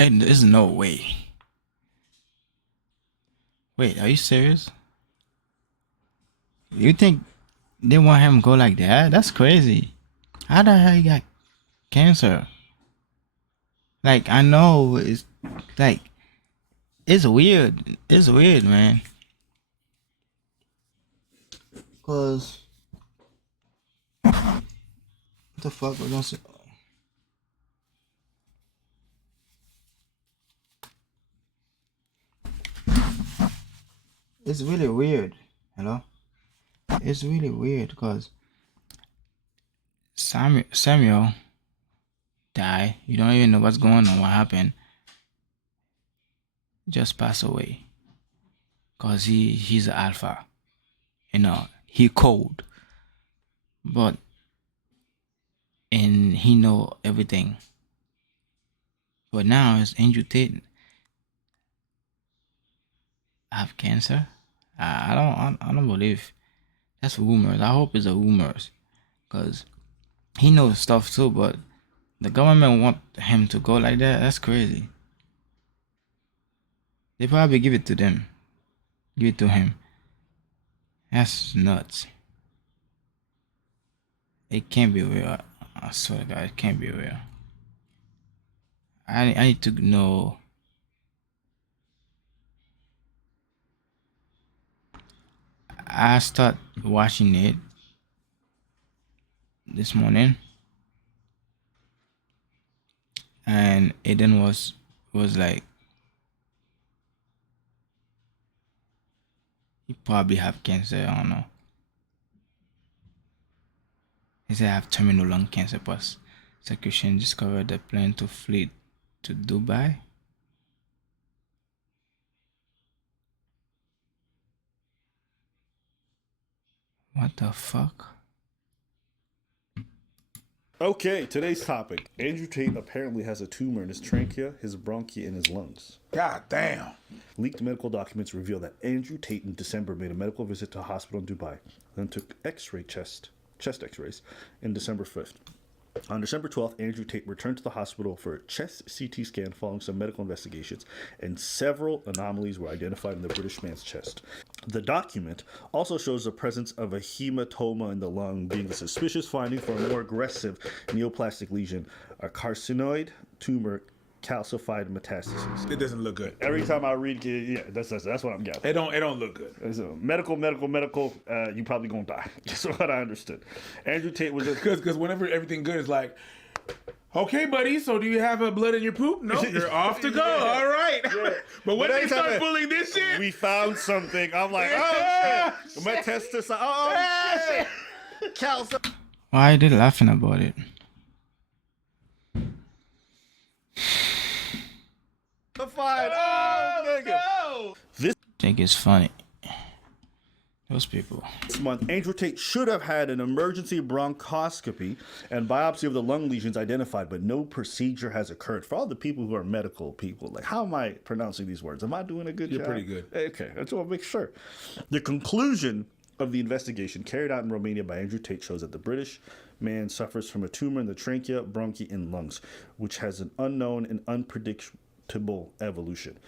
And there's no way. Wait, are you serious? You think they want him to go like that? That's crazy. How the hell he got cancer? Like, I know it's like it's weird. It's weird, man. Cause what the fuck was I saying? It's really weird. Hello? It's really weird because Samuel died. You don't even know what's going on, what happened. Just passed away. Cause he's an alpha. You know, he cold. But and he know everything. But now it's Andrew Tate have cancer. I don't believe that's rumors. I hope it's a rumors, cause he knows stuff too. But the government want him to go like that. That's crazy. They probably give it to them, give it to him. That's nuts. It can't be real. I swear to God, it can't be real. I need to know. I start watching it this morning, and Eden was like, he probably have cancer. I don't know. He said I have terminal lung cancer. Prosecution discovered the plan to flee to Dubai. What the fuck? Okay, today's topic. Andrew Tate apparently has a tumor in his trachea, his bronchi, and his lungs. God damn. Leaked medical documents reveal that Andrew Tate in December made a medical visit to a hospital in Dubai, then took chest x-rays in December 5th. On December 12th, Andrew Tate returned to the hospital for a chest CT scan following some medical investigations, and several anomalies were identified in the British man's chest. The document also shows the presence of a hematoma in the lung being a suspicious finding for a more aggressive neoplastic lesion, a carcinoid tumor, calcified metastases. It doesn't look good. Every time I read it, yeah, that's what I'm getting. It don't look good. It's a medical, you probably gonna die. That's what I understood. Andrew Tate was just... Because whenever everything good is like, okay, buddy, so do you have a blood in your poop? No, you're off to go. Yeah. All right. Yeah. But when they anytime start pulling this shit, we found something. I'm like, oh, shit. Metastasis. Oh, shit. Calcium. Why are they laughing about it? Oh, nigga. no. This Think it's funny. Those people. month, Andrew Tate should have had an emergency bronchoscopy and biopsy of the lung lesions identified, but no procedure has occurred. For all the people who are medical people, like, how am I pronouncing these words? Am I doing a good job? You're pretty good. Okay, I just want to make sure. The conclusion of the investigation carried out in Romania by Andrew Tate shows that the British man suffers from a tumor in the trachea, bronchi, and lungs, which has an unknown and unpredictable evolution.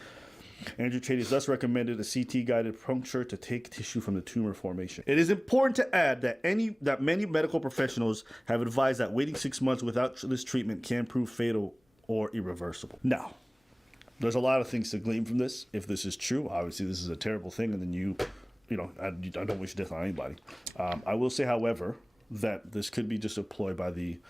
Andrew Tate has thus recommended a CT-guided puncture to take tissue from the tumor formation. It is important to add that many medical professionals have advised that waiting 6 months without this treatment can prove fatal or irreversible. Now, there's a lot of things to glean from this. If this is true, obviously this is a terrible thing, and then I don't wish death on anybody. I will say, however, that this could be just a ploy by the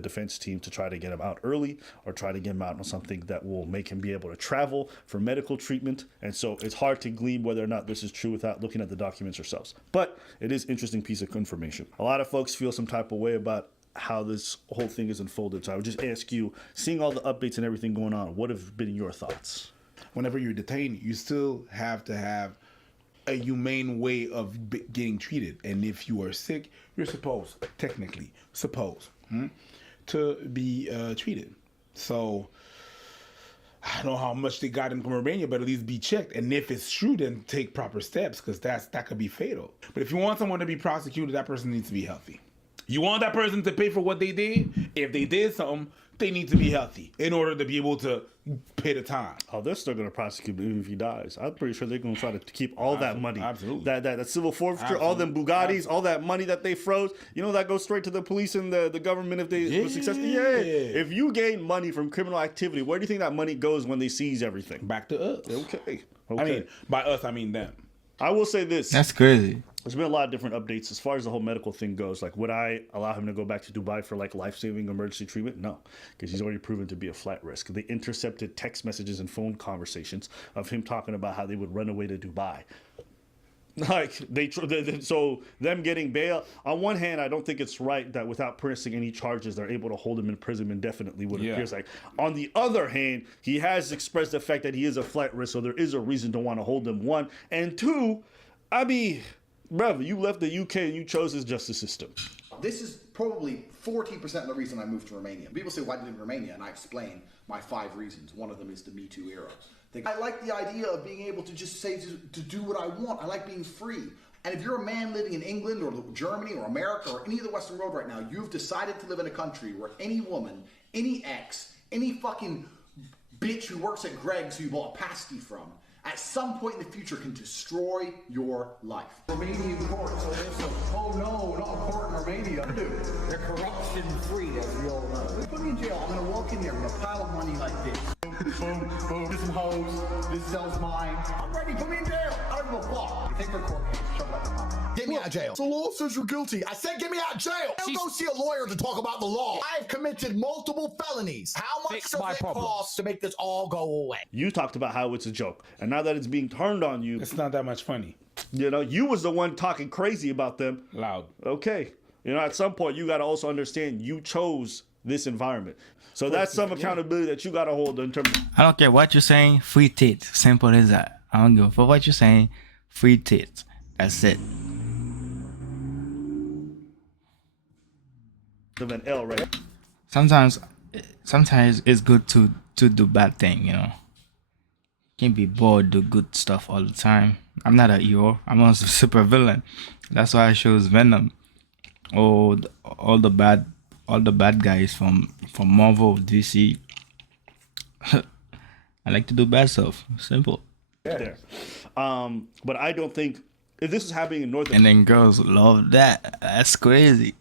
defense team to try to get him out early, or try to get him out on something that will make him be able to travel for medical treatment. And so it's hard to glean whether or not this is true without looking at the documents ourselves. But it is an interesting piece of information. A lot of folks feel some type of way about how this whole thing is unfolded. So I would just ask you, seeing all the updates and everything going on, what have been your thoughts? Whenever you're detained, you still have to have a humane way of getting treated. And if you are sick, you're supposed to be treated. So I don't know how much they got in from Romania, but at least be checked. And if it's true, then take proper steps, because that could be fatal. But if you want someone to be prosecuted, that person needs to be healthy. You want that person to pay for what they did? If they did something, they need to be healthy in order to be able to pay the time. Oh, they're still going to prosecute him even if he dies. I'm pretty sure they're going to try to keep all that money. Absolutely. That civil forfeiture, all them Bugattis, all that money that they froze. You know, that goes straight to the police and the government if they were successful. Yeah. If you gain money from criminal activity, where do you think that money goes when they seize everything? Back to us. Okay. I mean, by us, I mean them. I will say this. That's crazy. There's been a lot of different updates as far as the whole medical thing goes. Like, would I allow him to go back to Dubai for like life-saving emergency treatment? No, because he's already proven to be a flight risk. They intercepted text messages and phone conversations of him talking about how they would run away to Dubai. Like so them getting bail. On one hand, I don't think it's right that without pressing any charges, they're able to hold him in prison indefinitely. What it appears like. On the other hand, he has expressed the fact that he is a flight risk, so there is a reason to want to hold him. One and two, I mean, brother, you left the UK and you chose this justice system. This is probably 40% of the reason I moved to Romania. People say, why did you live in Romania? And I explain my 5 reasons. One of them is the Me Too era. I like the idea of being able to just say to do what I want. I like being free. And if you're a man living in England or Germany or America or any of the Western world right now, you've decided to live in a country where any woman, any ex, any fucking bitch who works at Greg's who you bought a pasty from, at some point in the future can destroy your life. Romanian courts. Oh no, not a court in Romania. Dude, they're corruption free, as we all know. Put me in jail. I'm gonna walk in there with a pile of money like this. Boom, boom, this some hoes, this sells mine. I'm ready, put me in jail. I don't give a fuck. Take their court case, shove it up the mouth. Get me out of jail. The law says you're guilty. I said get me out of jail. Don't go see a lawyer to talk about the law. I've committed multiple felonies. How much does it cost to make this all go away? You talked about how it's a joke, and now that it's being turned on you, It's not that much funny. you know, you was the one talking crazy about them. Loud. Okay. You know, at some point, you got to also understand you chose this environment. So that's some accountability that you got to hold in terms of... I don't care what you're saying. Free tit. Simple as that. I don't give a fuck what you're saying. Free tit. That's it. an L, right? Sometimes it's good to do bad thing, you know. Can't be bored, do good stuff all the time. I'm not a hero. I'm also a super villain. That's why I chose Venom. All the bad guys from Marvel, DC. I like to do bad stuff. Simple. There. But I don't think if this is happening in North And then girls love that. That's crazy.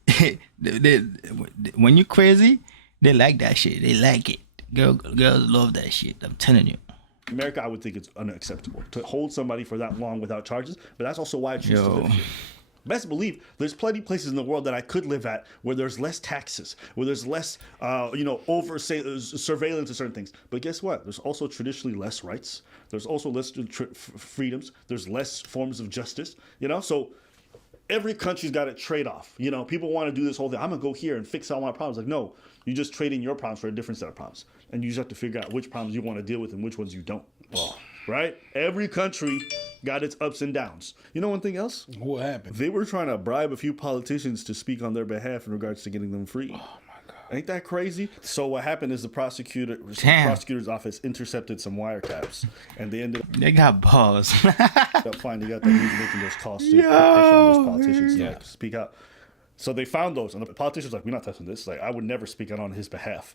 When you're crazy, they like that shit. They like it. Girls love that shit. I'm telling you. America, I would think it's unacceptable to hold somebody for that long without charges. But that's also why I choose to live here. Best believe there's plenty of places in the world that I could live at where there's less taxes, where there's less, surveillance of certain things. But guess what? There's also traditionally less rights. There's also less freedoms. There's less forms of justice. You know, so every country's got a trade-off. You know, people want to do this whole thing. I'm gonna go here and fix all my problems. Like, no, you just trade in your problems for a different set of problems, and you just have to figure out which problems you want to deal with and which ones you don't. Right? Every country got its ups and downs. You know one thing else? What happened? They were trying to bribe a few politicians to speak on their behalf in regards to getting them free. Oh my God. Ain't that crazy? So what happened is the prosecutor's office intercepted some wiretaps, and they ended They got balls. up finding out that he was making those calls to pressure on those politicians to like, speak out. So they found those, and the politicians were like, we're not touching this. Like, I would never speak out on his behalf.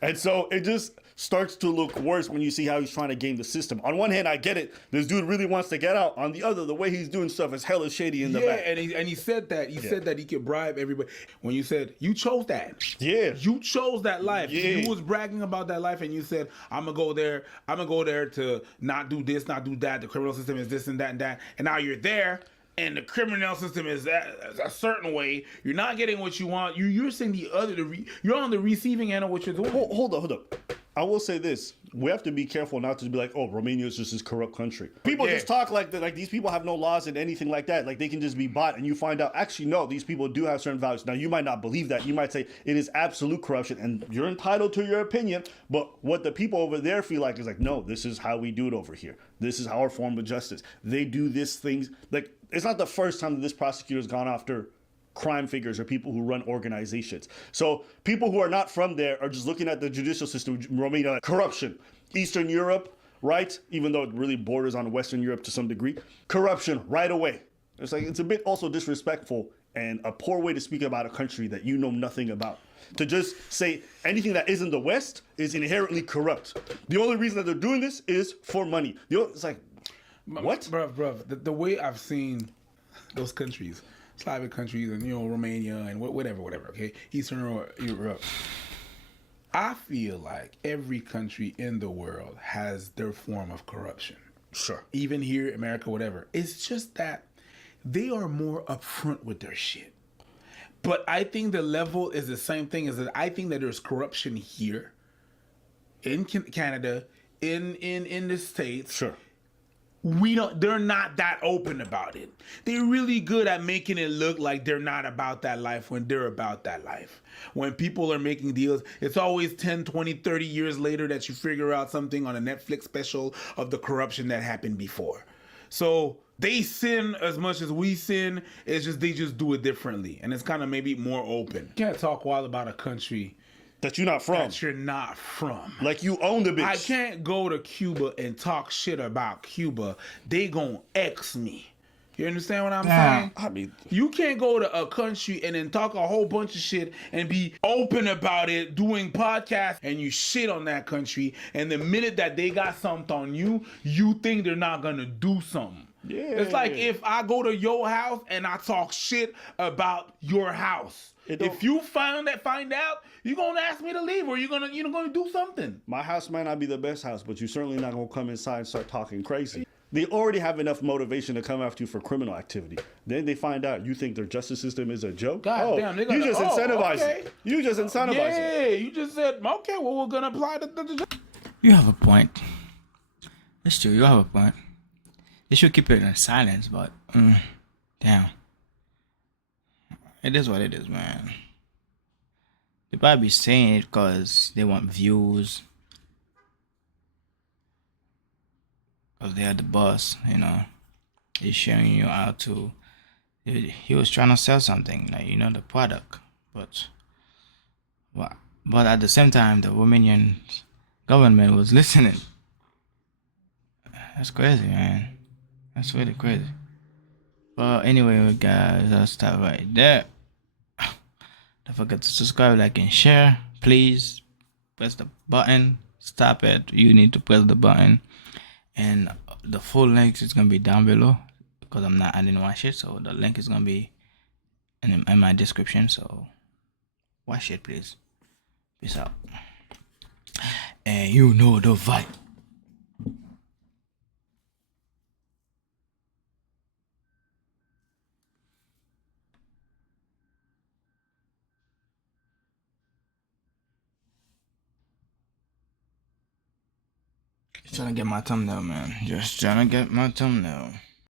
And so it just starts to look worse when you see how he's trying to game the system. On one hand, I get it. This dude really wants to get out. On the other, the way he's doing stuff is hella shady in the back. And he said that. He said that he could bribe everybody. When you said, you chose that. Yeah. You chose that life. Yeah. You was bragging about that life, and you said, I'm going to go there to not do this, not do that. The criminal system is this and that and that. And now you're there. And the criminal system is a certain way. You're not getting what you want. You're saying you're on the receiving end of what you're doing. Hold up. I will say this. We have to be careful not to be like, oh, Romania is just this corrupt country. People just talk like that. Like, these people have no laws and anything like that. Like, they can just be bought, and you find out, actually, no, these people do have certain values. Now, you might not believe that. You might say it is absolute corruption, and you're entitled to your opinion. But what the people over there feel like is like, no, this is how we do it over here. This is our form of justice. They do this things. Like, it's not the first time that this prosecutor has gone after crime figures or people who run organizations. So people who are not from there are just looking at the judicial system, Romania, like corruption. Eastern Europe, right? Even though it really borders on Western Europe to some degree. Corruption right away. It's like, it's a bit also disrespectful and a poor way to speak about a country that you know nothing about. to just say anything that isn't the West is inherently corrupt. The only reason that they're doing this is for money. It's like, what? Bruv, the way I've seen those countries, Slavic countries, and Romania and whatever, okay, Eastern Europe. I feel like every country in the world has their form of corruption. Sure. Even here, America, whatever. It's just that they are more upfront with their shit. But I think the level is the same thing as that. I think that there's corruption here, in Canada, in the States. Sure. They're not that open about it. They're really good at making it look like they're not about that life when they're about that life. When people are making deals, it's always 10, 20, 30 years later that you figure out something on a Netflix special of the corruption that happened before. So they sin as much as we sin. It's just they just do it differently. And it's kind of maybe more open. You can't talk wild about a country that you're not from. That you're not from. Like you own the bitch. I can't go to Cuba and talk shit about Cuba. They gon' X me. You understand what I'm saying? I mean, you can't go to a country and then talk a whole bunch of shit and be open about it, doing podcasts, and you shit on that country. And the minute that they got something on you, you think they're not gonna do something. Yeah. It's like if I go to your house and I talk shit about your house. If you find out, you're gonna ask me to leave, or you're gonna do something. My house might not be the best house, but you're certainly not gonna come inside and start talking crazy. They already have enough motivation to come after you for criminal activity. Then they find out you think their justice system is a joke. God damn, you just incentivize okay. it. You just incentivize it. Yeah, you just said, okay, well, we're gonna apply the. You have a point. It's true. You have a point. They should keep it in silence, but damn, it is what it is, man. They probably be saying it because they want views, because they are the boss, He's showing you how to. He was trying to sell something, like the product, but at the same time, the Romanian government was listening. That's crazy, man. That's really crazy. Well, anyway, guys, I'll stop right there. Don't forget to subscribe, like, and share. Please press the button. Stop it. You need to press the button. And the full link is gonna be down below because I didn't watch it, so the link is gonna be in my description. So watch it, please. Peace out. And you know the vibe. Just trying to get my thumbnail, man. Just trying to get my thumbnail.